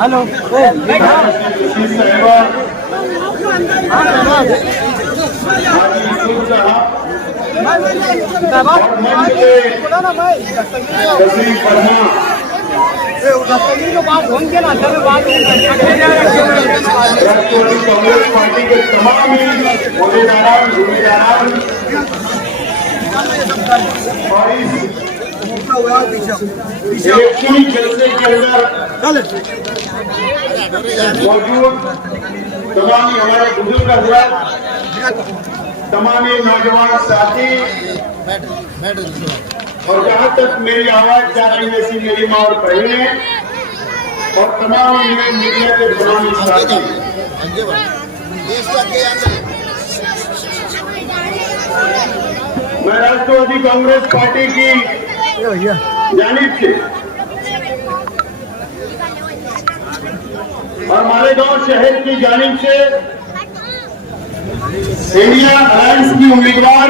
Hello Congress party के तमाम और इलेक्शनी जलसे के अंदर मौजूद तमाम हमारे बुजुर्ग हजरात, तमाम नौजवान साथी और जहाँ तक मेरी आवाज जा रही है ऐसी मेरी माँ और बहनें और तमाम मीडिया के तमाम साथी, मैं राष्ट्रवादी कांग्रेस पार्टी की जानिब से और मालेगांव शहर की जानिब से इंडिया अलायंस की उम्मीदवार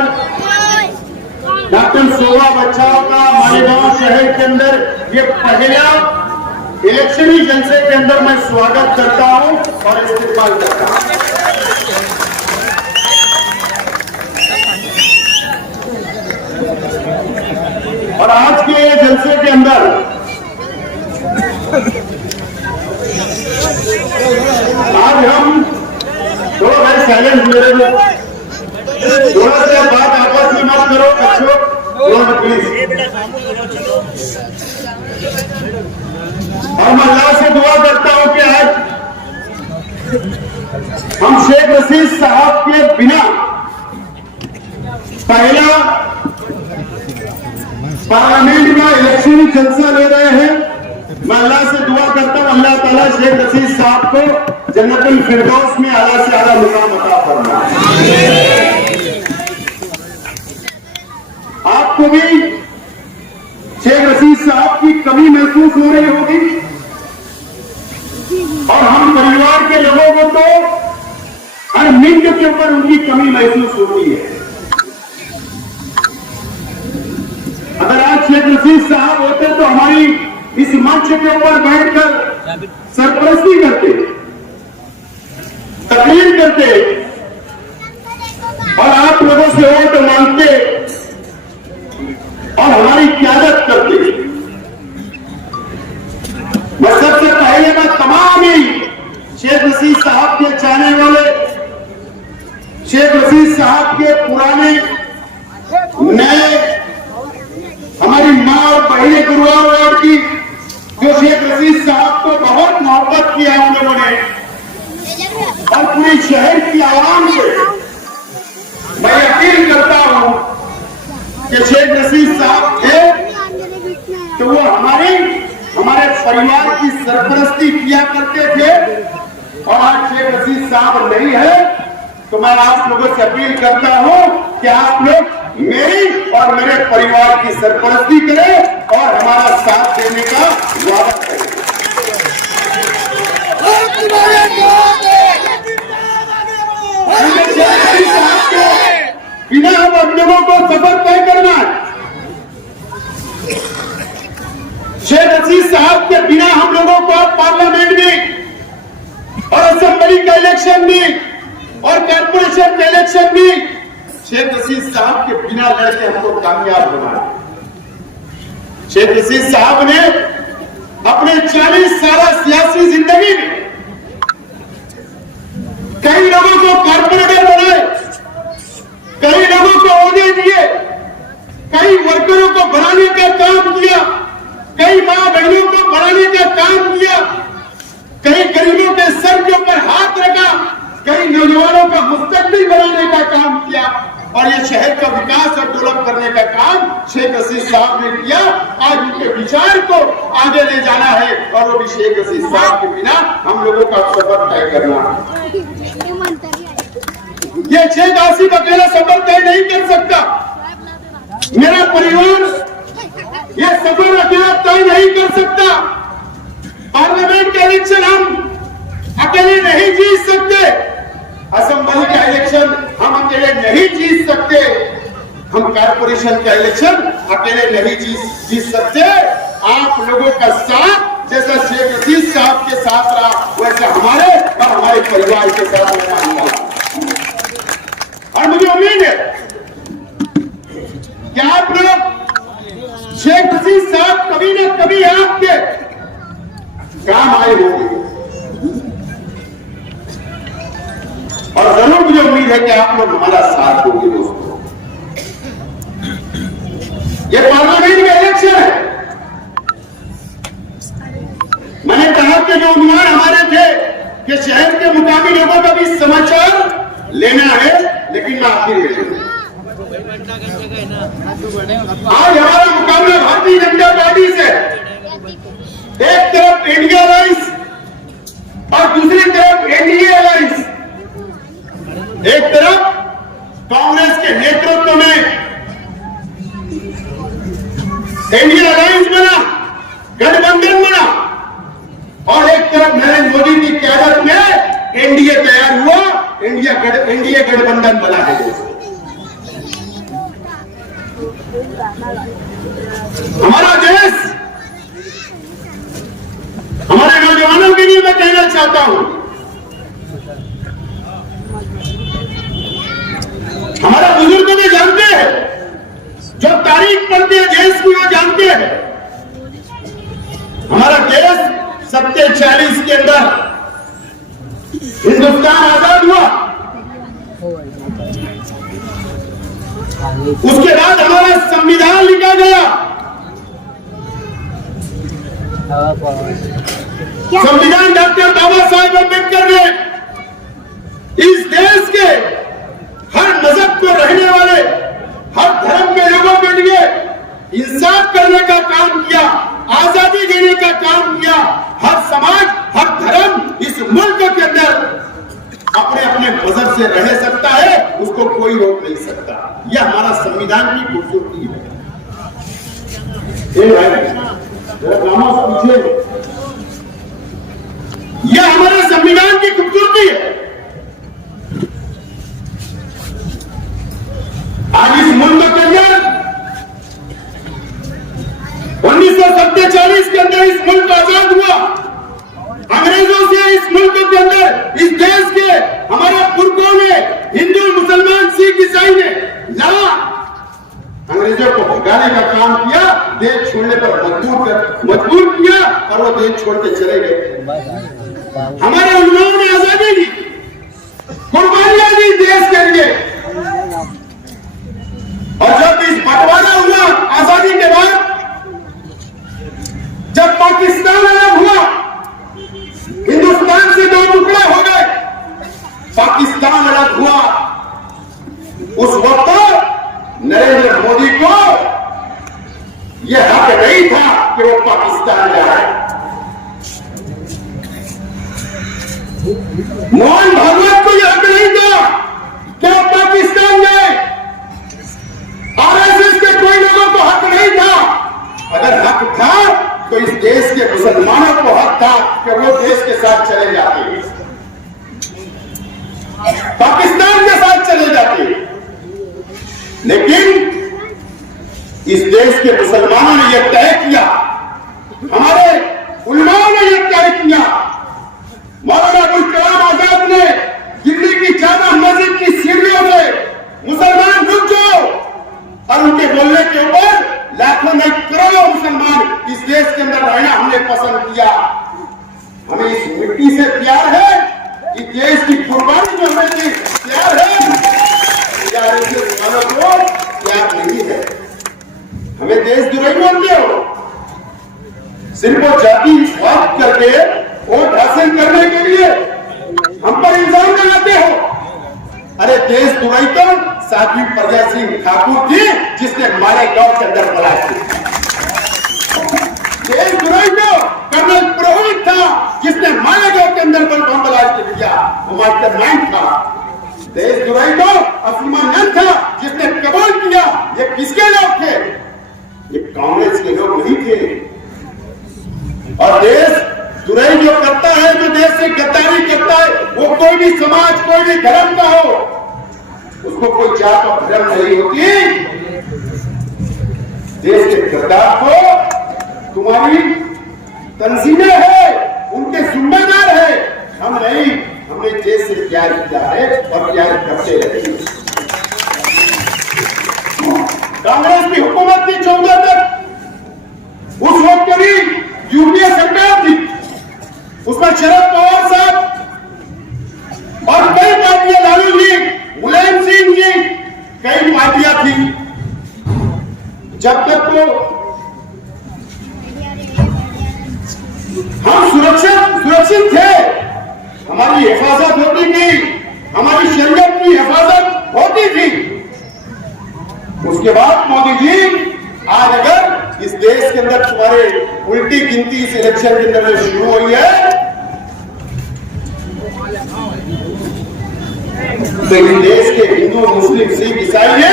डॉक्टर शोभा बच्चाओं का मालेगांव शहर के अंदर ये पहला इलेक्शनी जलसे के अंदर मैं स्वागत करता हूं और इस्तेमाल करता हूं। और आज के जलसे के अंदर आज हम थोड़ा भाई साइलेंस मेरे में थोड़ा सा बात आपस में मत करो बच्चों, प्लीज। और मैं अल्लाह से दुआ करता हूं कि आज हम शेख रशीद साहब के बिना पहला पार्लियामेंट में इलेक्शन जलसा ले रहे हैं। मैं अल्लाह से दुआ करता हूं अल्लाह ताला शेख रशीद साहब को जन्नतुल फिरदौस में आला से आला मुकाम अता फरमाए। आपको भी शेख रशीद साहब की कमी महसूस हो रही होगी और हम परिवार के लोगों को तो हर मिनट के ऊपर उनकी कमी महसूस होती है। अगर आज शेख रशीद साहब होते तो हमारी इस मंच के ऊपर बैठकर सरपरस्ती करते, तकरीर करते और आप लोगों से वोट मांगते और हमारी क्यादत करते। मैं सबसे पहले मैं तमाम ही शेख रशीद साहब के चाहने वाले, शेख रशीद साहब के पुराने नए हमारी माँ और बहने गुरुवार वार्ड की जो शेख रशीद साहब को बहुत मोहब्बत किया उन लोगों ने और पूरे शहर की आवाम से मैं अपील करता हूं कि शेख रशीद साहब थे तो वो हमारे परिवार की सरपरस्ती किया करते थे और आज शेख रशीद साहब नहीं है तो मैं आप लोगों से अपील करता हूं कि आप लोग मेरी और मेरे परिवार की सरपरस्ती करें और हमारा साथ देने का वादा करें। बिना हम लोगों को सफर तय करना है। शेख रशीद साहब के बिना हम लोगों को पार्लियामेंट में और असेंबली का इलेक्शन में और कॉर्पोरेशन का इलेक्शन में शेख रशीद साहब के बिना लड़के हमको कामयाब होना है। शेख रशीद साहब ने अपने 40 साल सियासी जिंदगी में कई लोगों को कॉर्पोरेटर बनाए, कई लोगों को ओहदे दिए, कई वर्करों को बनाने का काम किया, कई मां बहनों को बनाने का काम किया, कई गरीबों के सर के ऊपर हाथ रखा, कई नौजवानों का मुस्तकबिल बनाने का काम किया और ये शहर का विकास और डेवलप करने का काम शेख रशीद साहब ने किया। आज उनके विचार को आगे ले जाना है और वो भी शेख रशीद साहब के बिना हम लोगों का सफर तय करना है। ये शेख आसिफ अकेला सफर तय नहीं कर सकता, मेरा परिवार ये सफर अकेला तय नहीं कर सकता। पार्लियामेंट का इलेक्शन हम अकेले नहीं जीत सकते, असेंबली का इलेक्शन हम अकेले नहीं जीत सकते, हम कॉर्पोरेशन का इलेक्शन अकेले नहीं जीत सकते। आप लोगों का साथ के साथ रहा, वैसे हमारे और हमारे परिवार के साथ रहना निकाला। और मुझे उम्मीद है कि आप लोग शेख हसीना साहब कभी न कभी आपके काम आए होंगे, और जरूर मुझे उम्मीद है कि आप लोग हमारा साथ दोगे दोस्तों। ये पार्लियामेंट का इलेक्शन है। मैंने कहा कि जो अनुमान हमारे थे कि शहर के मुकामी लोगों का भी समाचार लेना है, लेकिन मैं आखिर आज हमारा मुकाबला भारतीय जनता पार्टी से, एक तरफ इंडिया अलायंस और दूसरी तरफ एनडीए अलायंस। एक तरफ कांग्रेस के नेतृत्व में इंडिया अलायंस बना, गठबंधन बना, और एक तरफ नरेंद्र मोदी की क्यादत में एनडीए तैयार हुआ, एनडीए गठबंधन बना है। हमारा देश, हमारे नौजवानों के लिए मैं कहना चाहता हूं, हमारा बुजुर्ग भी जानते हैं, जो तारीख पढ़ते हैं देश की वो जानते हैं, हमारा देश 47 के अंदर हिंदुस्तान आजाद हुआ। उसके बाद हमारा संविधान लिखा गया। संविधान डॉक्टर बाबा साहेब अम्बेडकर ने इस देश के हर मजहब को रहने वाले, हर धर्म के लोगों के लिए इंसाफ करने का काम किया, आजादी देने का काम किया। हर समाज, हर धर्म इस मुल्क के अंदर अपने अपने मजहब से रह सकता है, उसको कोई रोक नहीं सकता। यह हमारा संविधान की खूबसूरती है। यह हमारे संविधान की खूबसूरती है। आज इस मुल्क के अंदर 1947 के अंदर इस मुल्क आजाद हुआ। अंग्रेजों से इस मुल्क के अंदर, इस देश के हमारे पुरखों ने, हिंदू, मुसलमान, सिख, ईसाई ने लड़ा, अंग्रेजों को भगाने का काम किया, देश छोड़ने पर मजबूर किया, और वो देश छोड़ के चले गए। हमारे उन्होंने ने आजादी दी, कुर्बानियां दी देश के लिए। और जब इस बंटवारा हुआ आजादी के बाद, जब पाकिस्तान अलग हुआ, हिंदुस्तान से दो टुकड़े हो गए, पाकिस्तान अलग हुआ, उस वक्त नरेंद्र मोदी को यह हक नहीं था कि वो पाकिस्तान जाए। मोहन भागवत को यह हक नहीं था कि वो पाकिस्तान जाए। आरएसएस के कोई लोगों को हक नहीं था। अगर हक था तो इस देश के मुसलमानों को हक था कि वो देश के साथ चले जाते, पाकिस्तान के साथ चले जाते। लेकिन इस देश के मुसलमानों ने यह तय किया, हमारे उलमाओं ने यह तय किया, मौलाना अबुल कलाम आजाद ने दिल्ली की जामा मस्जिद की सीढ़ियों से मुसलमान रुक जाओ, और उनके बोलने के ऊपर लाखों नहीं करोड़ों मुसलमान इस देश के अंदर रहना हमने पसंद किया। हमें इस मिट्टी से प्यार है, इस देश की कुर्बानी जो हमें प्यार है, को प्यार नहीं है। हमें देशद्रोही बोलते हो, सिर्फ वो जाति बात करके वोट हासिल करने के लिए हम पर इल्जाम लगाते हो। अरे देशद्रोही तो साध्वी प्रज्ञा सिंह ठाकुर थी, जिसने मालेगांव के अंदर बलात्कार किया। देशद्रोही तो कर्नल पुरोहित था, जिसने मालेगांव के अंदर बम बलात्कार किया, वो मास्टरमाइंड था। देशद्रोही तो अफीमानंद था, जिसने कबूल किया। ये किसके लोग थे? ये कांग्रेस के लोग नहीं थे। और देशद्रोही जो करता है, जो देश से गद्दारी करता है, वो कोई भी समाज, कोई भी धर्म का हो, उसको कोई जात और धर्म नहीं होती। देश के गद्दार को तुम्हारी तंजीमें हैं, उनके हमने देश से प्यार किया है और प्यार करते रहेंगे। कांग्रेस की हुकूमत थी 14 तक, उस वक्त भी यूपीए सरकार थी, उसमें शरद पवार साहब और कई पार्टियां, लालू जी, मुलायम सिंह जी, कई पार्टियां थी। जब तक तो हम सुरक्षित थे, हमारी हिफाजत होती थी, हमारी शरीयत की हिफाजत होती थी। उसके बाद मोदी जी, आज अगर इस देश के अंदर तुम्हारे उल्टी गिनती इस इलेक्शन के अंदर शुरू हुई है, तो इस देश के हिंदू, मुस्लिम, सिख, ईसाई ने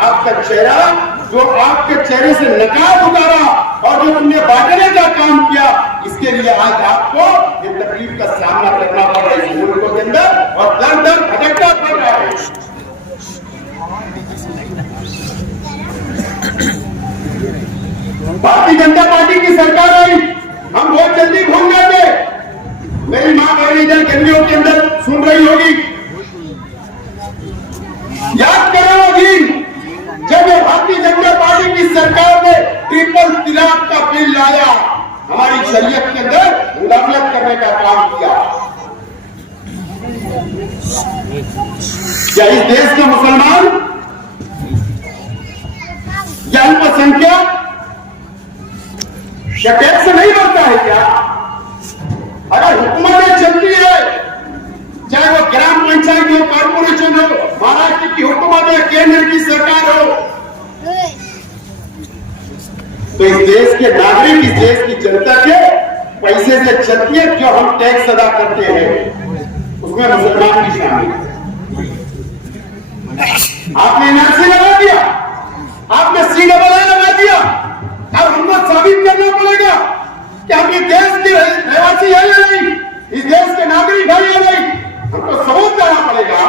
आपका चेहरा, जो आपके चेहरे से नकाब उतारा और जो तुमने बांटने का काम किया, इसके लिए आज आपको ये तकलीफ का सामना करना पड़ रहा है इस मुल्कों के अंदर, और दर दर भटकना पड़ रहा है। भारतीय जनता पार्टी की सरकार आई, हम बहुत जल्दी भूल गए थे। मेरी मां मेरी इधर गलियों के अंदर सुन रही होगी, याद करो वो दिन जब भारतीय जनता पार्टी की सरकार ने ट्रिपल तलाक का बिल लाया, हमारी शरीयत के अंदर मुदाखलत करने का काम किया। क्या इस देश का मुसलमान या अल्पसंख्यक टैक्स नहीं भरता है क्या? अगर हुकूमतें चलती है, चाहे वो ग्राम पंचायत हो, कॉर्पोरेशन हो, महाराष्ट्र की हुकूमत है, केंद्र की सरकार हो, तो इस देश के नागरिक, इस देश की जनता के पैसे से चलती है, जो हम टैक्स अदा करते हैं, उसमें मुसलमान भी शामिल है। आपने एनआरसी लगा दिया, आपने CAA लगा दिया, अब हमको साबित करना पड़ेगा कि हम इस देश के रहवासी है या नहीं, इस देश के नागरिक है या नहीं, हमको सबूत देना पड़ेगा।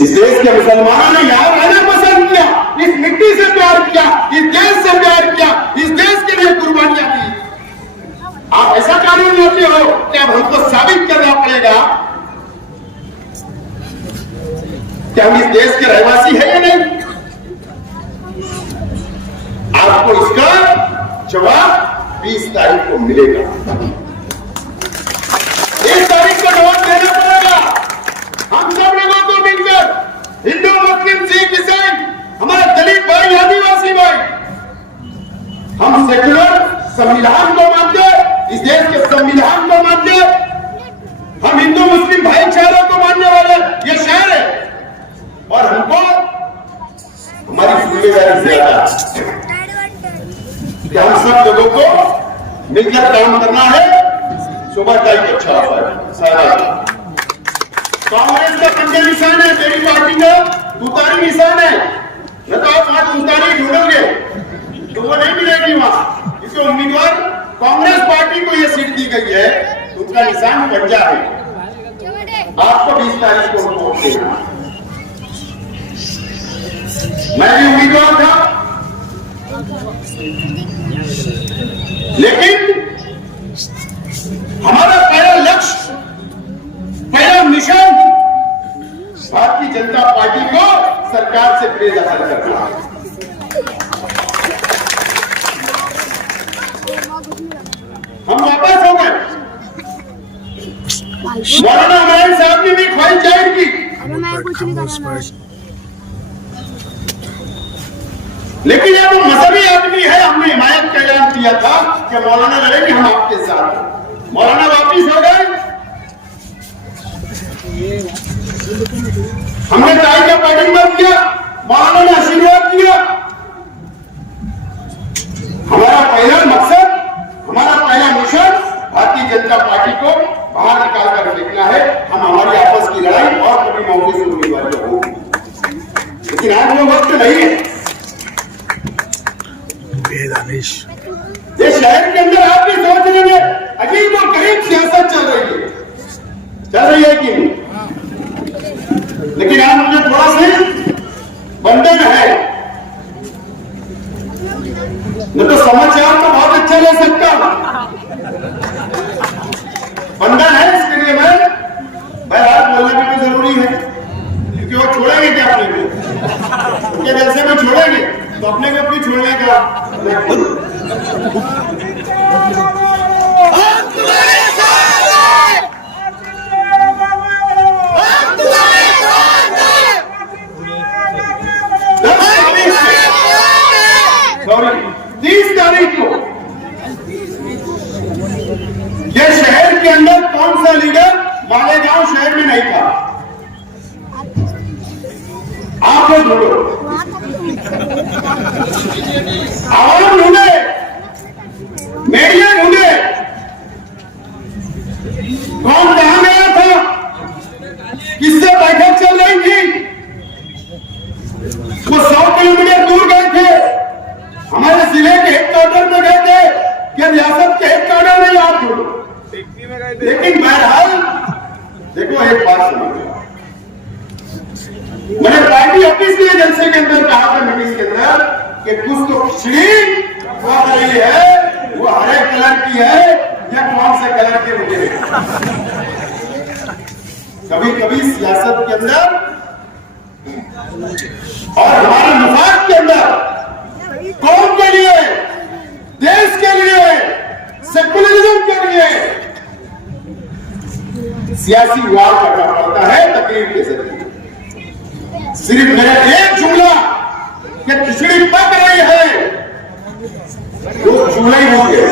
इस देश के मुसलमानों ने यहाँ रहना पसंद किया, इस मिट्टी से प्यार किया, इस देश से प्यार किया, इस देश के लिए कुर्बानियां दी। आप ऐसा कानून लाते हो कि अब हमको साबित करना पड़ेगा कि हम इस देश के रहवासी है या नहीं। आपको इसका जवाब 20 तारीख को मिलेगा। 1 तारीख को जवाब देना पड़ेगा। हम सब लोगों को मिलकर, हिंदू, मुस्लिम, सिख, ईसाई, हमारे दलित भाई, आदिवासी भाई, हम सेक्युलर संविधान को मानते, इस देश के संविधान को मानते, हम हिंदू मुस्लिम भाईचारे को मानने वाले ये शहर है, और हमको हमारी जिम्मेदारी ज्यादा है कि हम सब लोगों को मिलकर काम करना है। सुबह टाइम अच्छा होता है सारा। कांग्रेस का पंजे निशान है, मेरी पार्टी का तुतारी निशान है। न तो आप वहां तुतारी ढूंढोगे तो वो नहीं मिलेगी वहां, क्योंकि उम्मीदवार कांग्रेस पार्टी को यह सीट दी गई है, तो उनका निशान पंजा है। आपको 20 तारीख को वोट देना। मैं भी उम्मीदवार था, लेकिन हमारा पहला लक्ष्य, पहला मिशन भारतीय जनता पार्टी को सरकार से बेदखल करना है। हम वापस हो गए। मौलाना हुमायूं साहब ने भी ख्वाहिश जाहिर की, लेकिन ये वो मजहबी आदमी है, हमने हिमायत का ऐलान किया था कि मौलाना लड़ेंगे, हम आपके साथ। मौलाना वापिस हो गए, हमने ताई का पैकिंग बंद किया, मौलाना ने आशीर्वाद दिया। हमारा पहला मकसद, हमारा पहला मिशन भारतीय जनता पार्टी को बाहर निकाल कर फेंकना है। हम हमारी आपस की लड़ाई और कभी मौके से उम्मीदवार होगी, लेकिन आज वो वक्त नहीं है। ये शहर के अंदर आप भी सोच लेंगे, अजीब और गरीब सियासत चल रही है कि नहीं, लेकिन आज मुझे थोड़ा सा बंधन है। न तो समाचार तो बहुत अच्छा ले सकता, बंधन तो अपने को भी छोड़ने का सॉरी 30 तारीख को ये शहर के अंदर कौन सा लीडर मालेगांव शहर में नहीं था? आप लोग ढूंढो, आवाम ढूंढे, मीडिया ढूंढे, कौन कहां गया था, किससे बैठक चल रही थी? वो 100 किलोमीटर दूर गए थे, हमारे जिले के हेडक्वार्टर में गए थे, क्या रियासत के हेडक्वार्टर में? आप ढूंढो। लेकिन बहरहाल देखो, एक बात सुनिए, मैंने पार्टी ऑफिस के जलसे के अंदर कहा था, मीटिंग के अंदर, कि कुछ तो खिचड़ी पक रही है, वो हरे कलर की है या कौन से कलर की मुझे। कभी कभी सियासत के अंदर और हमारे मफाद के अंदर कौम के लिए, देश के लिए, सेकुलरिज्म के लिए सियासी वार करना पड़ता है तकरीर के जरिए। सिर्फ मेरा एक जुमला कि खिचड़ी पक रही है, वो जुमला ही हो गया,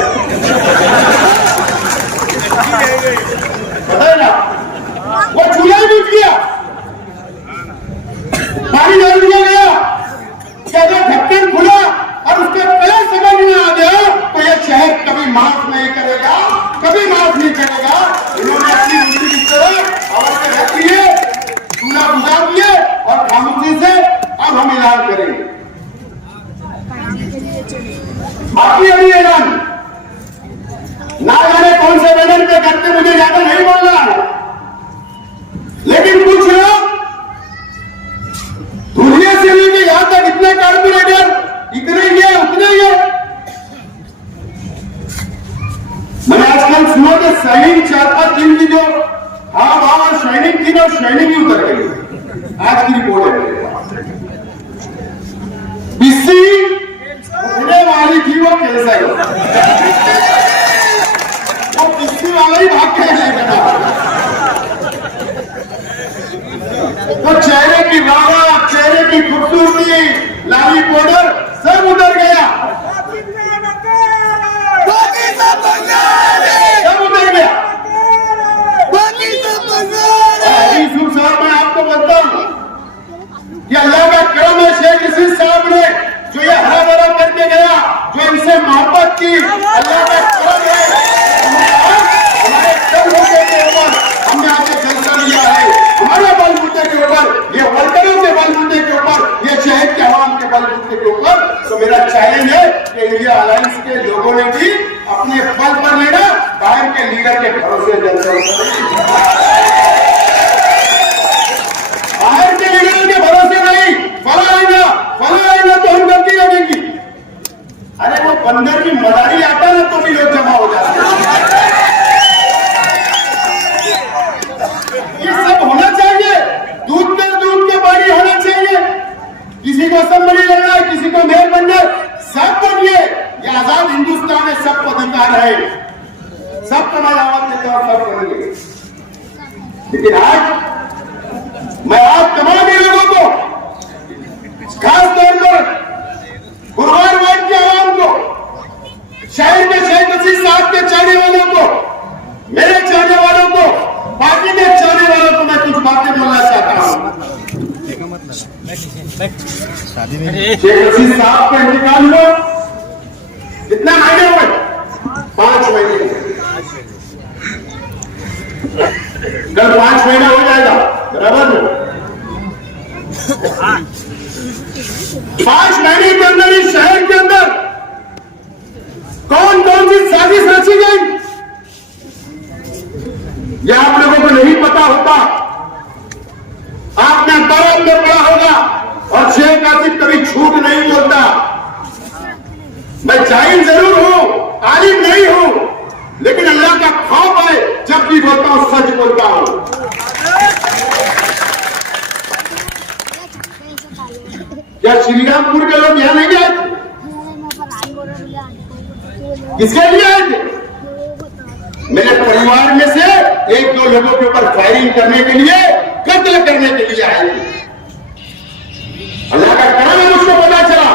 पता है ना, वो चूल्हा ही बुझ गया, पानी डाल दिया गया, क्या ढक्कन खुला और उसके कलर समझ में आ गया तो यह शहर कभी माफ नहीं करेगा, कभी माफ नहीं करेगा। इन्होंने अपनी मुंडी की तरह आवाज में रखी है, चूल्हा बुझा दिए और खामोशी से अब हम ऐलान करेंगे। बाकी अभी ऐलान ना जाने कौन से बैनर पे करते, मुझे ज्यादा नहीं बोलना है, लेकिन कुछ लोग दुनिया से लेके यहां तक इतने कारपोरेटर, इतने ही है, उतने ही है। मैंने आजकल सुना कि शाइनिंग 4-5 दिन की जो हाँ शाइनिंग थी ना, शाइनिंग ही उतर गई। आज की रिपोर्ट है, बिस्सी उठने वाली थी, वो कैसा ही वो बिस्सी वाला ही भाग के वो चेहरे की रावत, चेहरे की खूबसूरती, लाली पाउडर सब उतर गया, सब उतर गया। यूसुफ साहब, मैं आपको बोलता हूं कि अल्लाह का करम है, शेख रशीद साहब ने जो ये हरा भरा करके गया, जो इनसे मोहब्बत की, अल्लाह का करम है। हमारे सब होने के ऊपर हमने आज जलसा लिया है, हमारे बलबूते के ऊपर, ये वर्करों के बलबूते के ऊपर, ये शहर के आवाम के बलबूते के ऊपर। तो मेरा चैलेंज है कि इंडिया अलायंस के लोगों ने भी अपने बल पर लेना, बाहर के लीडर के भरोसे जलसा, बाहर के लीडर के भरोसे नहीं। फला आएगा तो हम गलती लगेगी। अरे वो बंदर की मदारी आता ना तो भी लोग जमा हो जाते हैं। ये सब होना चाहिए, दूध के पानी होना चाहिए। किसी को असेंबली लड़ना है, किसी को मेयर बनना है, सब बनिए। ये आजाद हिंदुस्तान में सबको अधिकार है, सबको मैं दावत देता हूं, सब करेंगे। लेकिन आज मैं आप तमाम लोगों को, खास तौर पर गुरुवार वार्ड के आवाम को, शहर में शेख रशीद साहब के चाहने वालों को, मेरे चाहने वालों को, पार्टी के चाहने वालों को मैं कुछ बातें बोलना चाहता हूं। शेख रशीद साहब का इंतकाल हुआ, कितना महीने हुए? 5 महीने। कल 5 महीना हो जाएगा, बराबर। 5 महीने के अंदर इस शहर के अंदर कौन कौन सी साजिश रची गई, यह आप लोगों को नहीं पता होता। आपने अखबारों में पढ़ा होगा, और शेख आसिफ कभी झूठ नहीं बोलता। मैं जाहिल जरूर हूं, आलिम नहीं हूं, लेकिन अल्लाह का खौफ है, जब भी बोलता हूं सच बोलता हूं। क्या श्रीरामपुर के लोग यहाँ नहीं आए थे? किसके लिए आए थे? मेरे परिवार में से एक दो लोगों के ऊपर फायरिंग करने के लिए, कत्ल करने के लिए आए थे। अल्लाह का करम है, मुझको पता चला।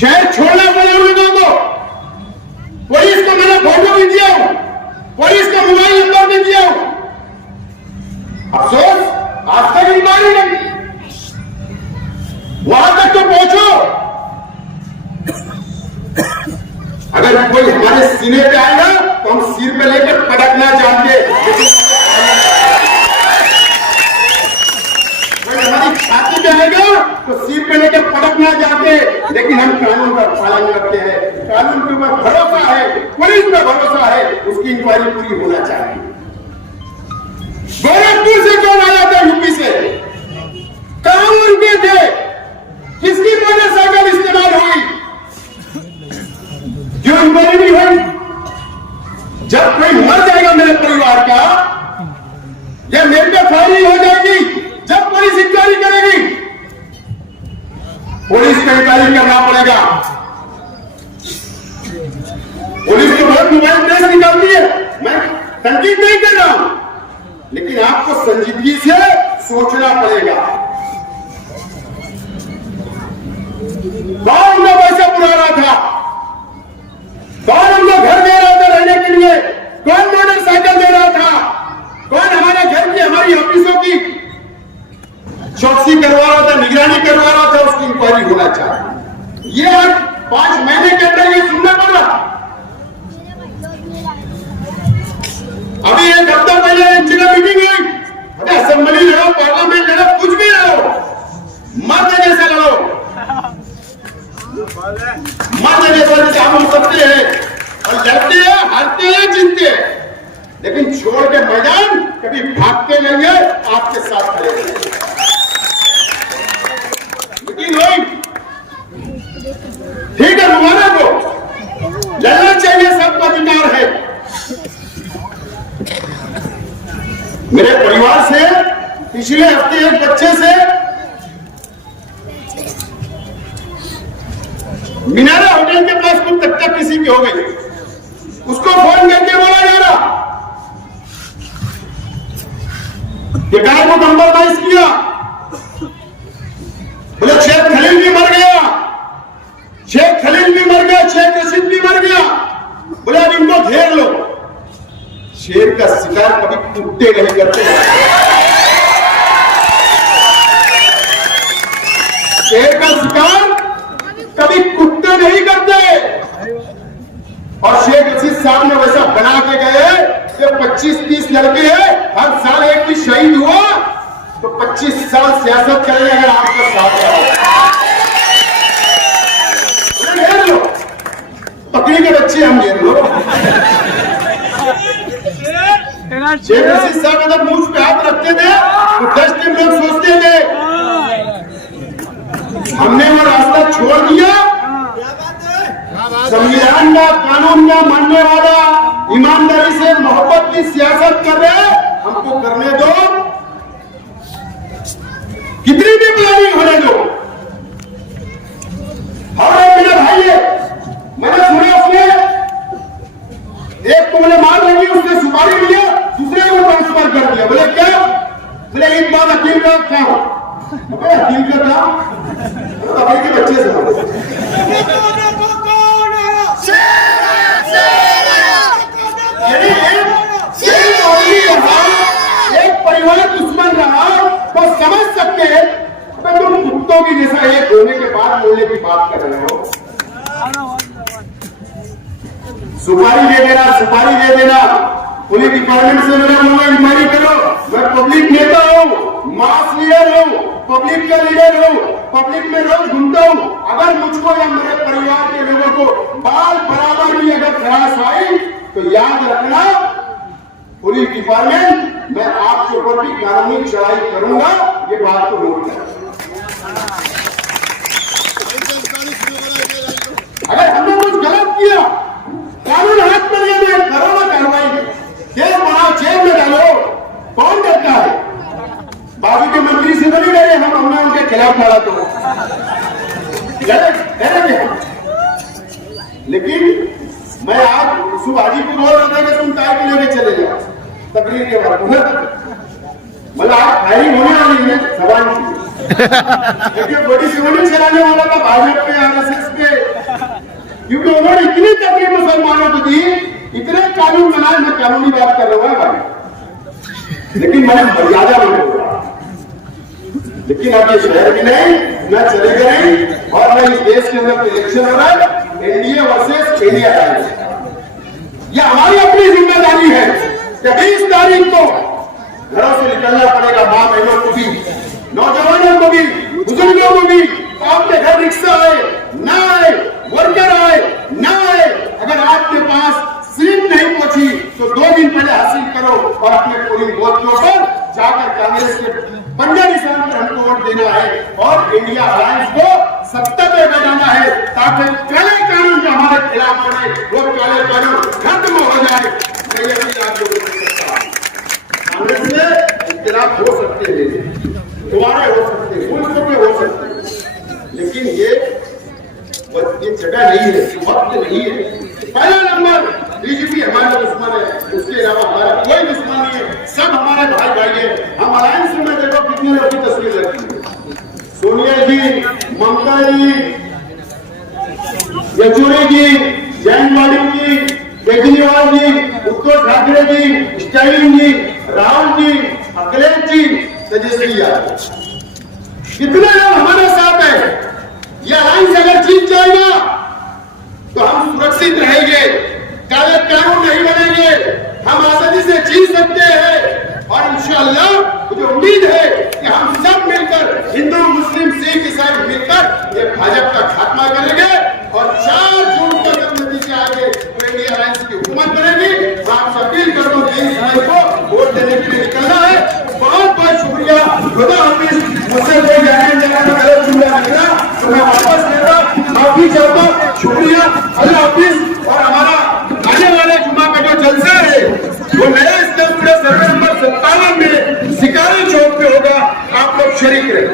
शहर छोड़ना पड़ा उन लोगों को। पुलिस को मैंने फोटो भी दिया हूं, पुलिस का मोबाइल नंबर भी दिया हूं। अफसोस आज तक इंक्वायरी नहीं। वहां तक तो पहुंचो। अगर कोई हमारे सीने पे आएगा तो हम सिर पे लेकर पटकना चाहते। कोई हमारी छाती पे आएगा तो सिर पे लेकर पटकना चाहते, लेकिन हम कानून का पालन करते हैं। कानून के ऊपर भरोसा है, पुलिस पे भरोसा है, उसकी इंक्वायरी पूरी होना चाहिए। गोरखपुर से कौन आया था? यूपी से। कहां उनके थे? किसकी मोटरसाइकिल इस्तेमाल हुई? क्यों इंक्वायरी नहीं हुई? जब कोई मर जाएगा मेरे परिवार का, या मेरे पे फायरिंग हो जाएगी, जब पुलिस इंक्वायरी करेगी, पुलिस को इंक्वायरी करना पड़ेगा। पुलिस तो बहुत मोबाइल प्रेस निकालती है, मैं तनकीद नहीं कर रहा हूं, लेकिन आपको संजीदगी से सोचना पड़ेगा। कौन उनको पैसा बुला रहा था? कौन उनको घर दे रहा था रहने के लिए? कौन मोटरसाइकिल दे रहा था? कौन हमारे घर की, हमारी ऑफिसों की चौकसी करवा रहा था, निगरानी करवा रहा था? उसकी इंक्वायरी होना चाहिए। ये आज 5 महीने के अंदर ये सुनना पड़ा। अभी एक हफ्ता पहले एक जगह मीटिंग हुई, अरे असेंबली लड़ो, पार्लियामेंट लड़ो, कुछ भी लड़ो, मर्द जैसा लड़ो, मर्द जैसा हम सकते हैं, और लड़ते हैं, हारते हैं, जीतते हैं, लेकिन छोड़ के मैदान कभी भागते नहीं है, आपके साथ खड़े हैं। लेकिन नहीं, ठीक है, मुबारक हो, लड़ना चाहिए, सबका अधिकार है। मेरे परिवार से पिछले हफ्ते एक बच्चे से मीनारा होटल के पास कुछ टक्कर किसी की हो गई, उसको फोन करके बोला जा रहा कि गाय को कंप्रोमाइज किया। बोले शेख खलील भी मर गया, शेख खलील भी मर गया, शेख रशीद भी मर गया। बोले अब इनको घेर लो। शेर का शिकार कभी कुत्ते नहीं करते, शेर का शिकार कभी कुत्ते नहीं करते। और शेख रशीद साहब ने वैसा बना के गए कि 25-30 लड़के हैं, हर साल एक भी शहीद हुआ तो 25 साल सियासत करने हैं, आपका साथ घेर लो, बकरी के बच्चे हम घेर लो। शेख रशीद साहब अगर मुंह पे हाथ रखते थे तो 10 दिन लोग सोचते थे। हमने वो रास्ता छोड़ दिया। संविधान का, कानून का मानने वाला, ईमानदारी से मोहब्बत की सियासत कर रहे, हमको करने दो, कितनी भी प्लानिंग होने दो। और मेरे भाई, मैंने सुना उसने एक को मैंने मार लगी, उसने सुपारी लिया, दूसरे को ट्रांसफर कर दिया। बोले क्या? बोले एक बात अकील का काम, अकील का काम अभी के बच्चे से एक परिवार दुश्मन रहा तो समझ सकते हैं, तुम कुत्तों की जैसा एक होने के बाद बोलने की बात कर रहे हो। सुपारी दे देना, सुपारी दे देना, पुलिस डिपार्टमेंट से मेरा बोलना इंक्वायरी करो। मैं पब्लिक नेता हूँ, मास लीडर हूँ, पब्लिक का लीडर हूँ, पब्लिक में रोज घूमता हूँ। अगर मुझको या मेरे परिवार के लोगों को बाल बराबर भी अगर खराश आई तो याद रखना, पुलिस डिपार्टमेंट मैं आपके ऊपर भी कानूनी चढ़ाई करूंगा, ये बात को नोट करें। अगर हमने कुछ गलत किया, कानून हाथ में लिया, करो ना कार्रवाई, जेल बनाओ, जेल में डालो, कौन डरता है? बाजू के मंत्री से तो नहीं डरे, हमने उनके खिलाफ लड़ा तो मैं आज सुभाजी को बोल रहा था कि तुम काय को लेके चले जाओ तकरीर के बाद मतलब आज फायरिंग होने वाली है सवाल की। लेकिन बड़ी सिवलिंग चलाने वाला था भाजपा के आरएसएस के, क्योंकि उन्होंने इतनी तकलीफ मुसलमानों को दी, इतने कानून बनाए। मैं कानूनी बात कर रहा हूँ भाई, लेकिन मैंने मर्यादा में बोल रहा। लेकिन अब ये शहर भी नहीं, न चलेगा नहीं, और न इस देश के अंदर इलेक्शन हो रहा है एनडीए वर्सेस इंडिया है। ये हमारी अपनी जिम्मेदारी है कि 20 तारीख को घरों से निकलना पड़ेगा, मां बहनों को भी, नौजवानों को भी, बुजुर्गों को भी। तो आपके घर रिक्शा आए ना आए, वर्कर आए ना आए, अगर आपके पास स्लिप नहीं पहुंची तो 2 दिन पहले हासिल करो और अपने पोलिंग बूथ के ऊपर जाकर कांग्रेस के पंजा निशान पर हमको वोट देना है और इंडिया अलायंस को सत्ता पे बैठाना है, ताकि काले कानून जो हमारे खिलाफ बने वो काले कानून खत्म हो जाए। कांग्रेस में इख्तिलाफ हो सकते हैं, तुम्हारे हो सकते हैं, मुल्क में हो सकते हैं, लेकिन ये जगह नहीं है, वक्त नहीं है। पहला नंबर बीजेपी हमारा दुश्मन है, उसके अलावा हमारा कोई दुश्मन नहीं है, सब हमारे भाई भाई है। हम अलायंस में देखो कितने लोगों की तस्वीर लगती है, सोनिया जी, ममता जी, येचुरी जी, जैनवाड़ी जी, केजरीवाल जी, उद्धव ठाकरे जी, स्टालिन जी, राहुल जी, अखिलेश जी, तेजस्वी यादव, कितने लोग हमारे साथ है। ये अलायंस अगर जीत जाएगा तो हम सुरक्षित रहेंगे, काले कानून नहीं बनेंगे, हम आजादी से जी सकते हैं। और इंशाअल्लाह मुझे उम्मीद है कि हम सब मिलकर, हिंदू मुस्लिम सिख ईसाई मिलकर ये भाजपा का खात्मा करेंगे और 4 जून को जब नतीजे आएंगे तो इंडिया अलायंस की हुकूमत बनेगी। मैं आपसे अपील करता हूँ 23 मई को वोट देने के लिए निकलना है। बहुत बहुत शुक्रिया, खुदा हाफिज। मुझसे कोई जाने का गलत जुमला निकला तो मैं वापस लेता, माफी चाहता, शुक्रिया, अल्लाह हाफिज। और हमारा आने वाले जुमा का जो जलसा है वो नया इस्लाम सर्वे नंबर 57 में शिकारी चौक पे होगा, आप लोग शरीक रहे।